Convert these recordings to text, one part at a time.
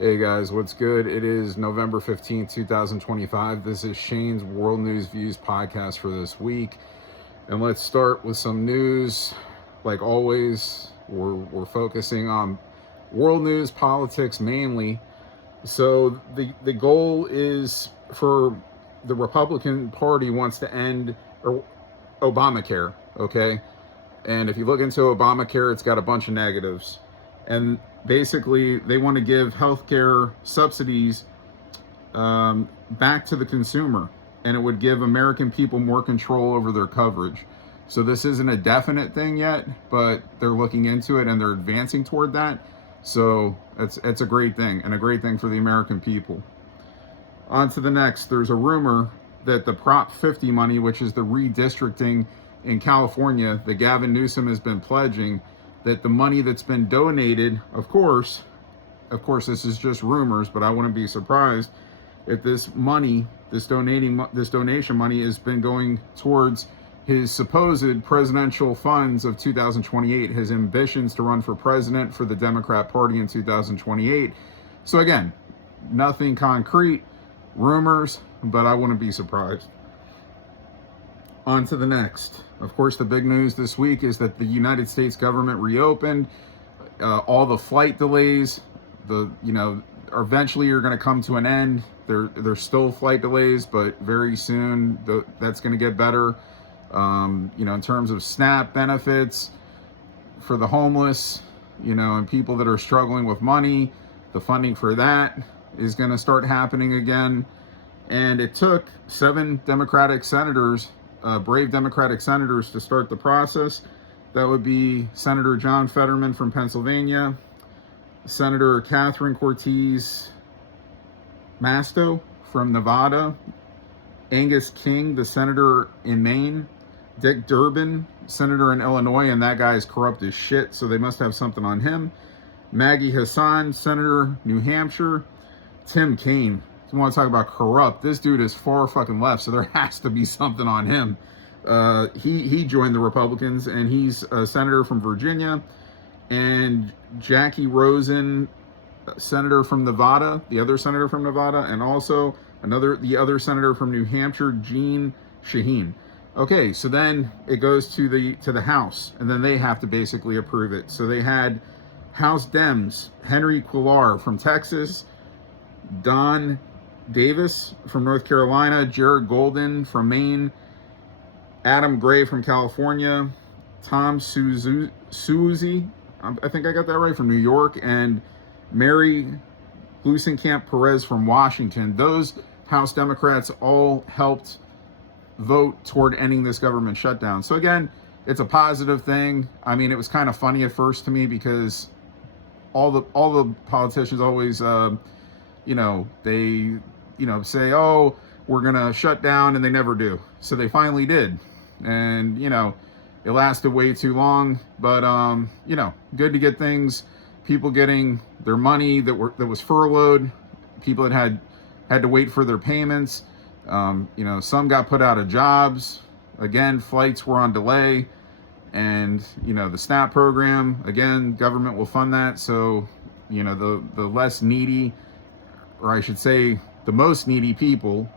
Hey guys, what's good? It is November 15th, 2025. This is Shane's World News Views podcast for this week. And let's start with some news. Like always, we're focusing on world news, politics mainly. So the goal is for the Republican Party wants to end Obamacare, okay? And if you look into Obamacare, it's got a bunch of negatives. And basically, they want to give healthcare subsidies back to the consumer, and it would give American people more control over their coverage. So this isn't a definite thing yet, but they're looking into it and they're advancing toward that. So it's a great thing, and a great thing for the American people. On to the next. There's a rumor that the Prop 50 money, which is the redistricting in California that Gavin Newsom has been pledging, that the money that's been donated, of course, this is just rumors, but I wouldn't be surprised if this money, this donation money has been going towards his supposed presidential funds of 2028, his ambitions to run for president for the Democrat Party in 2028. So again, nothing concrete, rumors, but I wouldn't be surprised. On to the next. Of course, the big news this week is that the United States government reopened. All the flight delays, eventually are going to come to an end. There's still flight delays, but very soon that's going to get better. In terms of SNAP benefits for the homeless, and people that are struggling with money, the funding for that is going to start happening again. And it took 7 Democratic senators, brave Democratic senators, to start the process. That would be Senator John Fetterman from Pennsylvania, Senator Catherine Cortez Masto from Nevada, Angus King, the senator in Maine, Dick Durbin, senator in Illinois, and that guy is corrupt as shit, so they must have something on him. Maggie Hassan, senator, New Hampshire. Tim Kaine. You want to talk about corrupt? This dude is far fucking left, so there has to be something on him. He joined the Republicans, and he's a senator from Virginia. And Jackie Rosen, senator from Nevada, the other senator from Nevada, and also the other senator from New Hampshire, Jean Shaheen. Okay, so then it goes to the House, and then they have to basically approve it. So they had House Dems, Henry Cuellar from Texas, Don Davis from North Carolina, Jared Golden from Maine, Adam Gray from California, Tom Suozzi, I think I got that right, from New York, and Mary Gluesenkamp Perez from Washington. Those House Democrats all helped vote toward ending this government shutdown. So again, it's a positive thing. I mean, it was kind of funny at first to me because all the politicians always, they say, oh, we're going to shut down, and they never do. So they finally did. And, it lasted way too long, but, good to get things, people getting their money that was furloughed, people that had to wait for their payments. Some got put out of jobs. Again, flights were on delay. And, the SNAP program, again, government will fund that. So, the less needy, or I should say the most needy people,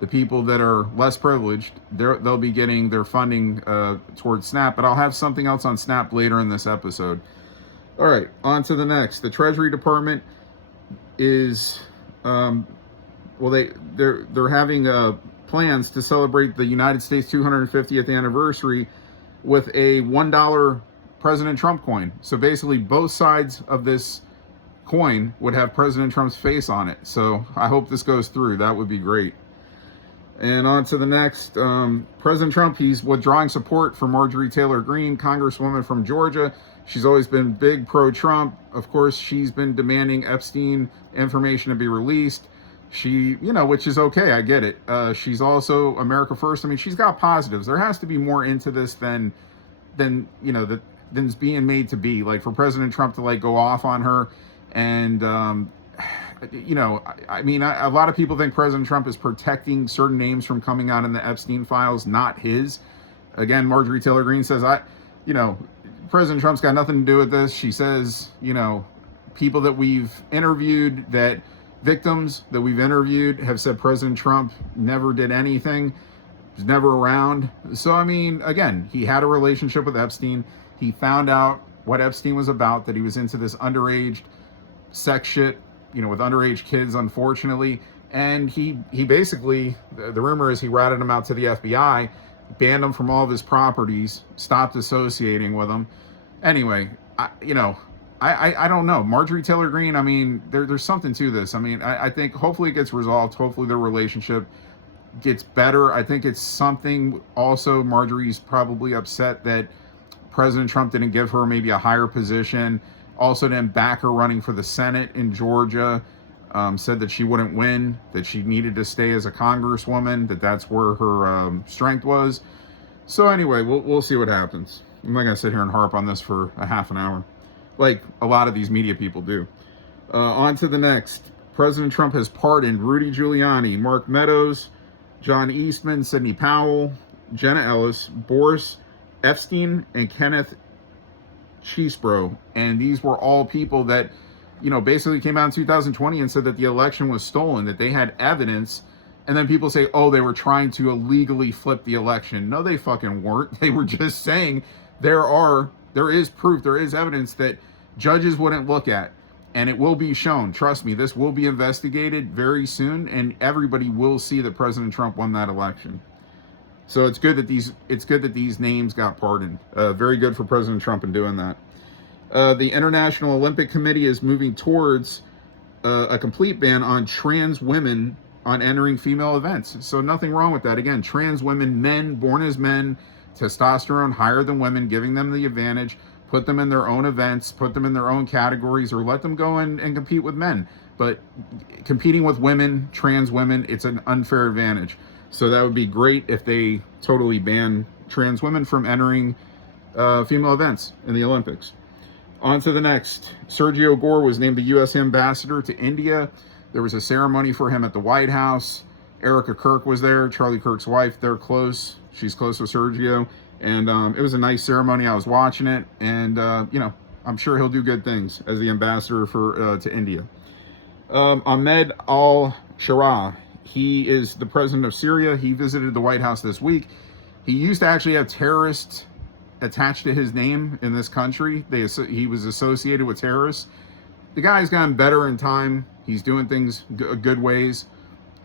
the people that are less privileged, they'll be getting their funding towards SNAP. But I'll have something else on SNAP later in this episode. All right, on to the next. The Treasury Department is, they're having plans to celebrate the United States 250th anniversary with a $1 President Trump coin. So basically, both sides of this coin would have President Trump's face on it. So I hope this goes through. That would be great. And on to the next. President Trump, he's withdrawing support for Marjorie Taylor Greene, Congresswoman from Georgia. She's always been big pro-Trump. Of course, she's been demanding Epstein information to be released. She, which is okay. I get it. She's also America First. I mean, she's got positives. There has to be more into this than it's being made to be. Like, for President Trump to go off on her. And, a lot of people think President Trump is protecting certain names from coming out in the Epstein files, not his. Again, Marjorie Taylor Greene says, President Trump's got nothing to do with this. She says, people that we've interviewed, that victims that we've interviewed, have said President Trump never did anything, was never around. So, I mean, again, he had a relationship with Epstein. He found out what Epstein was about, that he was into this underage sex shit, with underage kids, unfortunately. And he basically, the rumor is he ratted him out to the FBI, banned him from all of his properties, stopped associating with him. Anyway, I don't know. Marjorie Taylor Greene, I mean, there's something to this. I mean, I think hopefully it gets resolved. Hopefully their relationship gets better. I think it's something also, Marjorie's probably upset that President Trump didn't give her maybe a higher position. Also didn't back her running for the Senate in Georgia. Said that she wouldn't win, that she needed to stay as a congresswoman, that's where her strength was. So anyway, we'll see what happens. I'm not going to sit here and harp on this for a half an hour, like a lot of these media people do. On to the next. President Trump has pardoned Rudy Giuliani, Mark Meadows, John Eastman, Sidney Powell, Jenna Ellis, Boris Epstein, and Kenneth Chesebro. And these were all people that, basically came out in 2020 and said that the election was stolen, that they had evidence. And then people say, oh, they were trying to illegally flip the election. No, they fucking weren't. They were just saying there is proof, there is evidence that judges wouldn't look at. And it will be shown. Trust me, this will be investigated very soon, and everybody will see that President Trump won that election. So it's good that these names got pardoned. Very good for President Trump in doing that. The International Olympic Committee is moving towards a complete ban on trans women on entering female events. So nothing wrong with that. Again, trans women, men born as men, testosterone higher than women, giving them the advantage. Put them in their own events, put them in their own categories, or let them go and compete with men. But competing with women, trans women, it's an unfair advantage. So that would be great if they totally ban trans women from entering female events in the Olympics. On to the next. Sergio Gore was named the U.S. ambassador to India. There was a ceremony for him at the White House. Erica Kirk was there, Charlie Kirk's wife. They're close. She's close with Sergio. And it was a nice ceremony. I was watching it. And, I'm sure he'll do good things as the ambassador to India. Ahmed al-Sharaa, he is the president of Syria. He visited the White House this week. He used to actually have terrorists attached to his name in this country. He was associated with terrorists. The guy's gotten better in time. He's doing things good ways.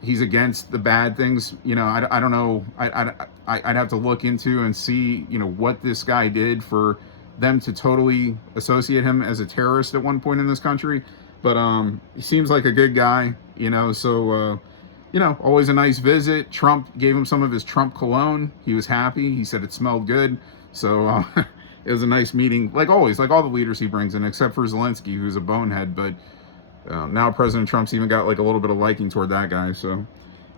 He's against the bad things. I don't know. I'd have to look into and see, what this guy did for them to totally associate him as a terrorist at one point in this country. But he seems like a good guy, so, always a nice visit. Trump gave him some of his Trump cologne. He was happy. He said it smelled good. So it was a nice meeting, like always, like all the leaders he brings in, except for Zelensky, who's a bonehead. But now President Trump's even got like a little bit of liking toward that guy. So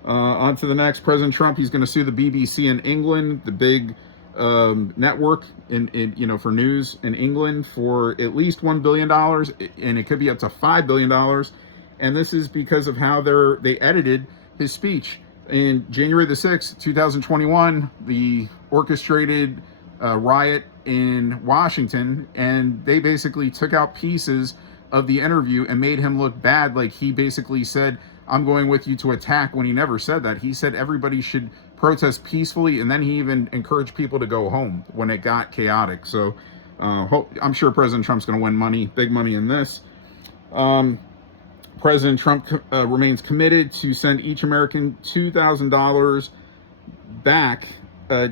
on to the next. President Trump, he's going to sue the BBC in England, the big network for news in England, for at least $1 billion, and it could be up to $5 billion. And this is because of how they edited his speech. In January the 6th, 2021, the orchestrated riot in Washington, and they basically took out pieces of the interview and made him look bad. Like he basically said, I'm going with you to attack, when he never said that. He said everybody should protest peacefully, and then he even encouraged people to go home when it got chaotic. So I'm sure President Trump's going to win big money in this. President Trump remains committed to send each American $2,000 back,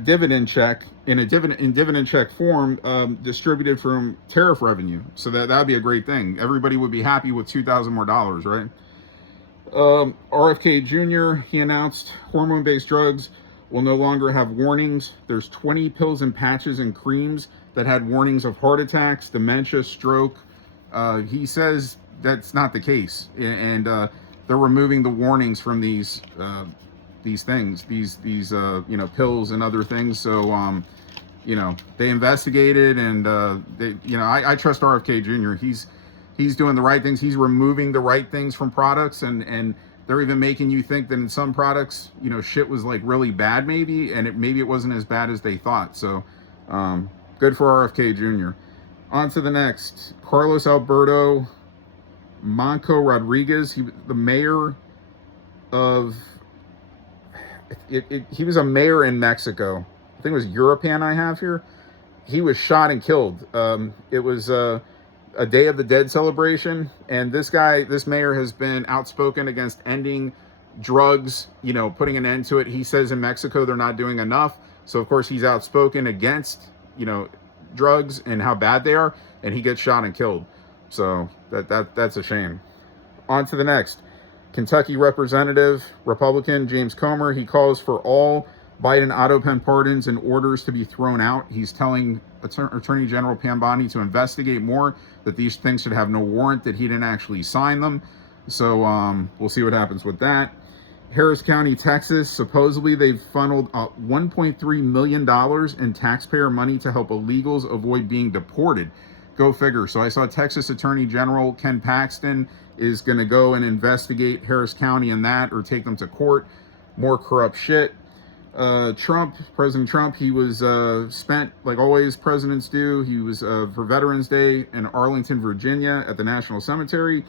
dividend check, in dividend check form, distributed from tariff revenue. So that'd be a great thing. Everybody would be happy with $2,000 more, right? RFK Jr., he announced hormone-based drugs will no longer have warnings. There's 20 pills and patches and creams that had warnings of heart attacks, dementia, stroke. He says that's not the case, and they're removing the warnings from these things, these pills and other things. So they investigated, and I trust RFK Jr. He's doing the right things. He's removing the right things from products, and they're even making you think that in some products, shit was like really bad maybe, and maybe it wasn't as bad as they thought. So good for RFK Jr. On to the next. Carlos Alberto Monco Rodriguez. The mayor of he was a mayor in Mexico. I think it was European I have here. He was shot and killed. It was a Day of the Dead celebration, and this mayor has been outspoken against ending drugs, putting an end to it. He says in Mexico they're not doing enough, so of course he's outspoken against, drugs and how bad they are, and he gets shot and killed. So that's a shame. On to the next. Kentucky Representative, Republican James Comer, he calls for all Biden auto pen pardons and orders to be thrown out. He's telling Attorney General Pam Bondi to investigate more, that these things should have no warrant, that he didn't actually sign them. So we'll see what happens with that. Harris County, Texas, supposedly they've funneled $1.3 million in taxpayer money to help illegals avoid being deported. Go figure. So I saw Texas Attorney General Ken Paxton is going to go and investigate Harris County and that, or take them to court. More corrupt shit. President Trump, he was spent, like always presidents do. He was for Veterans Day in Arlington, Virginia at the National Cemetery,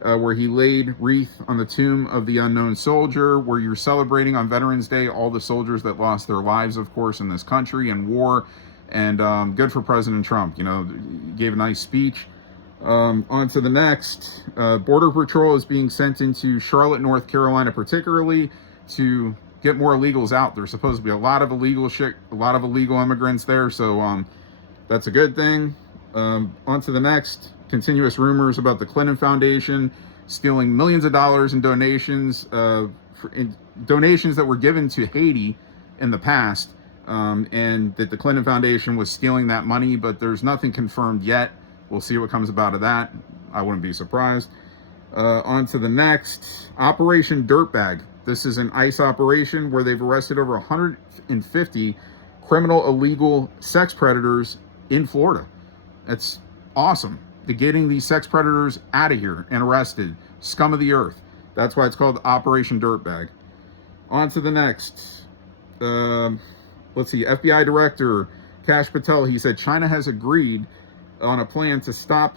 where he laid wreath on the tomb of the unknown soldier, where you're celebrating on Veterans Day all the soldiers that lost their lives, of course, in this country and war. And good for President Trump. Gave a nice speech. On to the next. Border Patrol is being sent into Charlotte, North Carolina, particularly to get more illegals out. There's supposed to be a lot of illegal shit, a lot of illegal immigrants there. So that's a good thing. On to the next. Continuous rumors about the Clinton Foundation stealing millions of dollars in donations, donations that were given to Haiti in the past. And that the Clinton Foundation was stealing that money, but there's nothing confirmed yet. We'll see what comes about of that. I wouldn't be surprised. On to the next. Operation Dirtbag. This is an ICE operation where they've arrested over 150 criminal illegal sex predators in Florida. That's awesome. They're getting these sex predators out of here and arrested. Scum of the earth. That's why it's called Operation Dirtbag. On to the next. Let's see, FBI Director Kash Patel, he said China has agreed on a plan to stop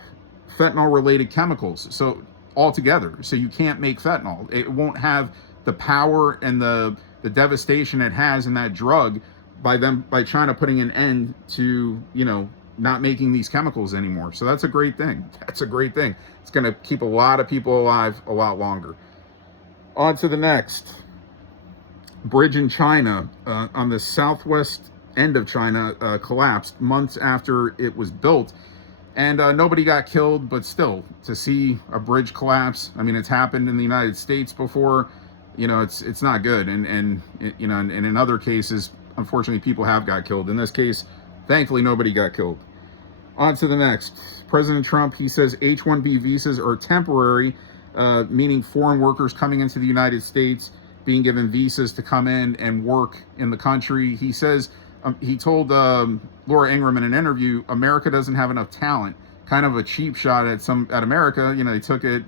fentanyl-related chemicals. So altogether, so you can't make fentanyl. It won't have the power and the devastation it has in that drug by China putting an end to, not making these chemicals anymore. So that's a great thing. That's a great thing. It's going to keep a lot of people alive a lot longer. On to the next. Bridge in China, on the southwest end of China, collapsed months after it was built, and nobody got killed, but still, to see a bridge collapse, I mean, it's happened in the United States before. It's not good, and in other cases, unfortunately, people have got killed. In this case, thankfully, nobody got killed. On to the next. President Trump, he says H-1B visas are temporary, meaning foreign workers coming into the United States being given visas to come in and work in the country. He says, he told Laura Ingraham in an interview, America doesn't have enough talent. Kind of a cheap shot at America. They took it,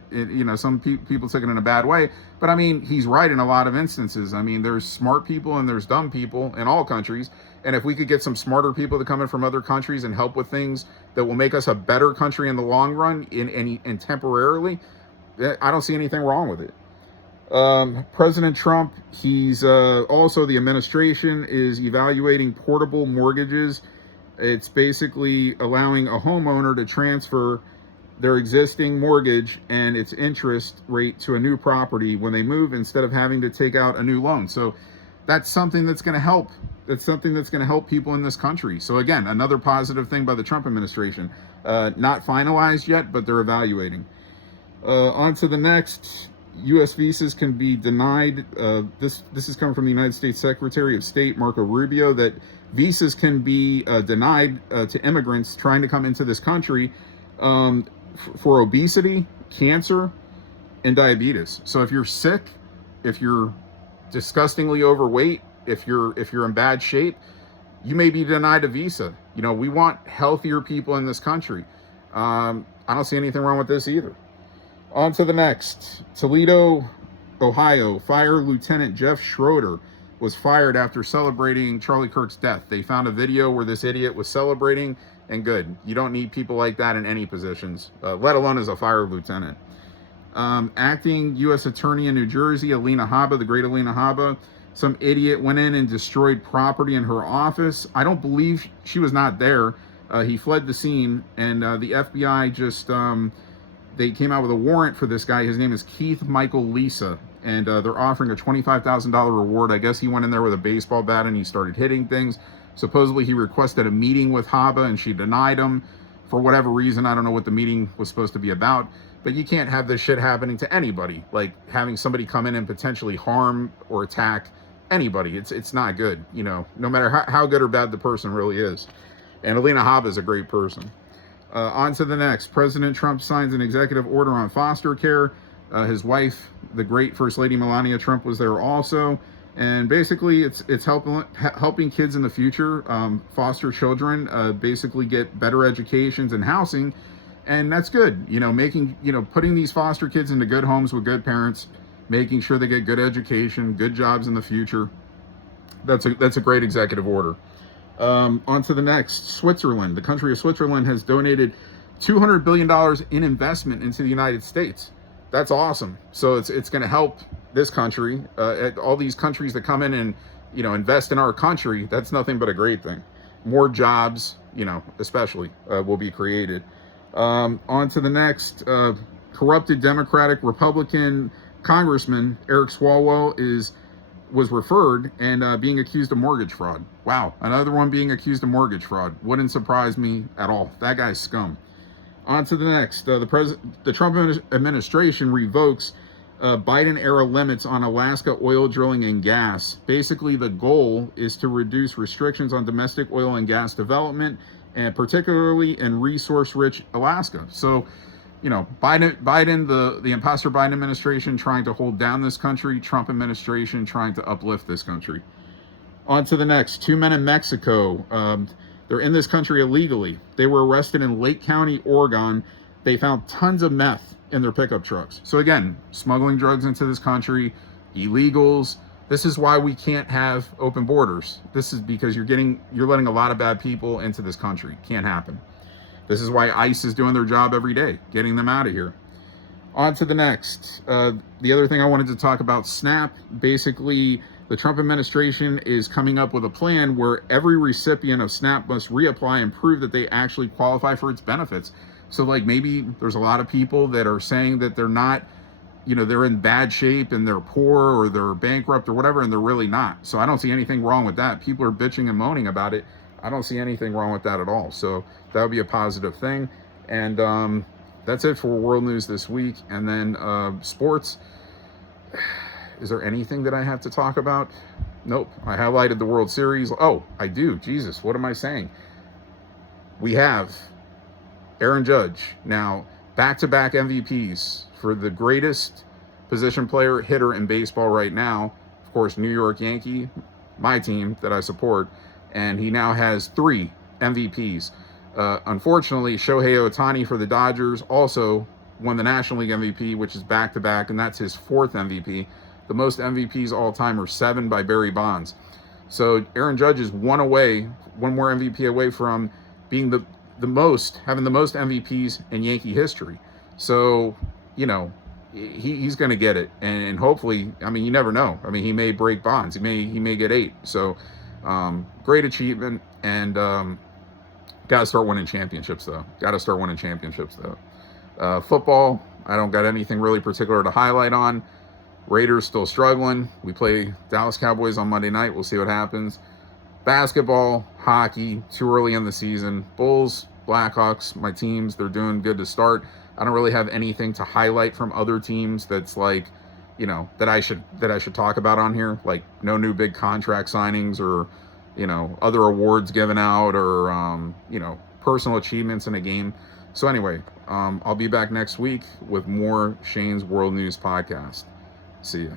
some people took it in a bad way. But I mean, he's right in a lot of instances. I mean, there's smart people and there's dumb people in all countries. And if we could get some smarter people to come in from other countries and help with things that will make us a better country in the long run and temporarily, I don't see anything wrong with it. President Trump, he's also, the administration is evaluating portable mortgages. It's basically allowing a homeowner to transfer their existing mortgage and its interest rate to a new property when they move, instead of having to take out a new loan. So that's something that's going to help. That's something that's going to help people in this country. So again, another positive thing by the Trump administration. Not finalized yet, but they're evaluating. On to the next. U.S. visas can be denied. This is coming from the United States Secretary of State, Marco Rubio, that visas can be denied to immigrants trying to come into this country for obesity, cancer, and diabetes. So if you're sick, if you're disgustingly overweight, if you're in bad shape, you may be denied a visa. We want healthier people in this country. I don't see anything wrong with this either. On to the next. Toledo, Ohio. Fire Lieutenant Jeff Schroeder was fired after celebrating Charlie Kirk's death. They found a video where this idiot was celebrating, and good. You don't need people like that in any positions, let alone as a fire lieutenant. Acting U.S. Attorney in New Jersey, Alina Habba, the great Alina Habba, some idiot went in and destroyed property in her office. I don't believe she was not there. He fled the scene, and the FBI just, they came out with a warrant for this guy. His name is Keith Michael Lisa, and they're offering a $25,000 reward. I guess he went in there with a baseball bat and he started hitting things. Supposedly he requested a meeting with Habba and she denied him for whatever reason. I don't know what the meeting was supposed to be about, but you can't have this shit happening to anybody, like having somebody come in and potentially harm or attack anybody. It's not good, you know, no matter how good or bad the person really is. And Alina Habba is a great person. On to the next. President Trump signs an executive order on foster care. His wife, the great First Lady Melania Trump, was there also. And basically, it's helping kids in the future, foster children, basically get better educations and housing, and that's good. You know, putting these foster kids into good homes with good parents, making sure they get good education, good jobs in the future. That's a great executive order. On to the next. Switzerland. The country of Switzerland has donated $200 billion in investment into the United States. That's awesome. So it's going to help this country, all these countries that come in and, you know, invest in our country. That's nothing but a great thing. More jobs, you know, especially will be created. On to the next. Corrupted Democratic Republican Congressman Eric Swalwell was referred and being accused of mortgage fraud. Wow, another one being accused of mortgage fraud. Wouldn't surprise me at all. That guy's scum. On to the next. The Trump administration revokes Biden-era limits on Alaska oil drilling and gas. Basically, the goal is to reduce restrictions on domestic oil and gas development, and particularly in resource-rich Alaska. So, you know, Biden, the imposter Biden administration trying to hold down this country, Trump administration trying to uplift this country. On to the next. 2 men in Mexico. They're in this country illegally. They were arrested in Lake County, Oregon. They found tons of meth in their pickup trucks. So again, smuggling drugs into this country, illegals. This is why we can't have open borders. This is because you're letting a lot of bad people into this country. Can't happen. This is why ICE is doing their job every day, getting them out of here. On to the next. The other thing I wanted to talk about, SNAP. Basically, the Trump administration is coming up with a plan where every recipient of SNAP must reapply and prove that they actually qualify for its benefits. So like maybe there's a lot of people that are saying that they're not, you know, they're in bad shape and they're poor or they're bankrupt or whatever, and they're really not. So I don't see anything wrong with that. People are bitching and moaning about it. I don't see anything wrong with that at all. So that would be a positive thing. And that's it for world news this week. And then sports. Is there anything that I have to talk about? Nope. I highlighted the World Series. Oh, I do. Jesus, what am I saying? We have Aaron Judge now back-to-back MVPs for the greatest position player hitter in baseball right now. Of course, New York Yankee, my team that I support. And he now has 3 MVPs. Unfortunately, Shohei Ohtani for the Dodgers also won the National League MVP, which is back-to-back, and that's his 4th MVP. The most MVPs all-time are 7 by Barry Bonds. So Aaron Judge is one more MVP away from being having the most MVPs in Yankee history. So, you know, he's going to get it, and hopefully, I mean, you never know. I mean, he may break Bonds. He may get 8. So, great achievement, and got to start winning championships, though. Football, I don't got anything really particular to highlight on. Raiders still struggling. We play Dallas Cowboys on Monday night. We'll see what happens. Basketball, hockey, too early in the season. Bulls, Blackhawks, my teams, they're doing good to start. I don't really have anything to highlight from other teams that's like, you know, that I should talk about on here. Like no new big contract signings or, you know, other awards given out or, you know, personal achievements in a game. So anyway, I'll be back next week with more Shane's World News Podcast. See ya.